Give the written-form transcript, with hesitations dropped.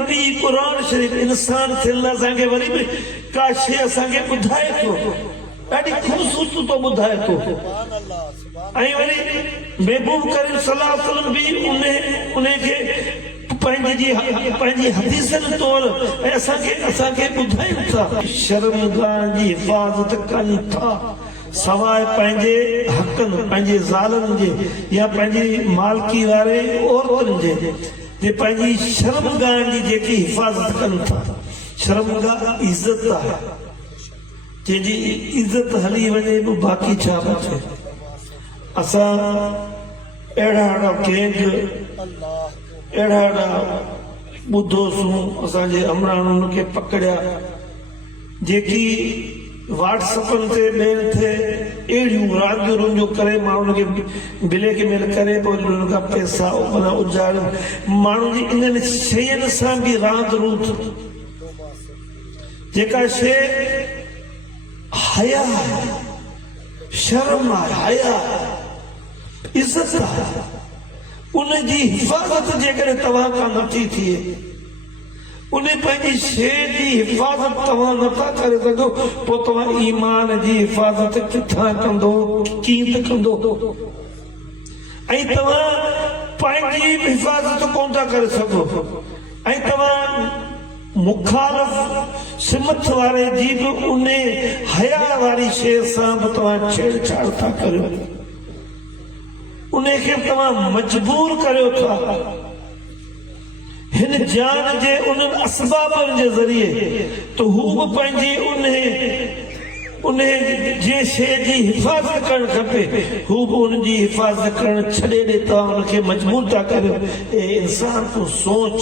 वरी भी कुरान शरीफ इंसान थियल असांखे वरी भी का शइ असांखे ॿुधाए थो, ॾाढी ख़ूबसूरत तो ॿुधाए थो। ऐं वरी महबूब करीम सल्लल्लाहु अलैहि वसल्लम भी उनखे पंहिंजी हदीसनि तौर ऐं असांखे ॿुधाइनि था। शर्मगाह जी हिफ़ाज़त कनि था सवाइ पंहिंजे हक़नि, पंहिंजे ज़ालनि जे या पंहिंजी मालकी वारे औरतुनि जे पंहिंजी शर्मगाह जी जेकी हिफ़ाज़त कनि था। शर्मगाह इज़त आहे, जंहिंजी इज़त हली वञे बि बाक़ी छा बचे। असां अहिड़ा गैंग, अहिड़ा ॿुधोसूं असांजे अमराणुनि खे पकड़िया जेकी व्हाट्सअपनि ते ॿियनि ते अहिड़ियूं रांदियूं रुंदियूं करे माण्हुनि खे ब्लैकमेल करे पोइ उन्हनि खां पैसा उजाड़नि। माण्हू जी इन्हनि शयुनि सां बि रांदि रूंद, जेका शइ हया, शर्म आहे, हया, इज़त आहे, उनजी हिफ़ाज़त जेकॾहिं तव्हां खां नथी थिए, उन पंहिंजी शइ जी हिफ़ाज़त तव्हां नथा करे सघो, पोइ तव्हां ईमान जी हिफ़ाज़त किथां कंदो, कीअं कंदो। ऐं तव्हां पंहिंजी हिफ़ाज़त कोन था करे सघो, ऐं तव्हां मुखालिफ़ सिमत वारे जी बि उन हया वारी शइ सां बि तव्हां छेड़छाड़ था करियो, उनखे तव्हां मजबूर करियो था हिन जान जे उन्हनि असबाबनि जे ज़रिए, त हू बि पंहिंजी उन जे शइ जी हिफ़ाज़त करणु खपे, हू बि उनजी हिफ़ाज़त करणु छॾे ॾे, तव्हां उनखे मजबूर था करियो। ए इंसान तूं सोच।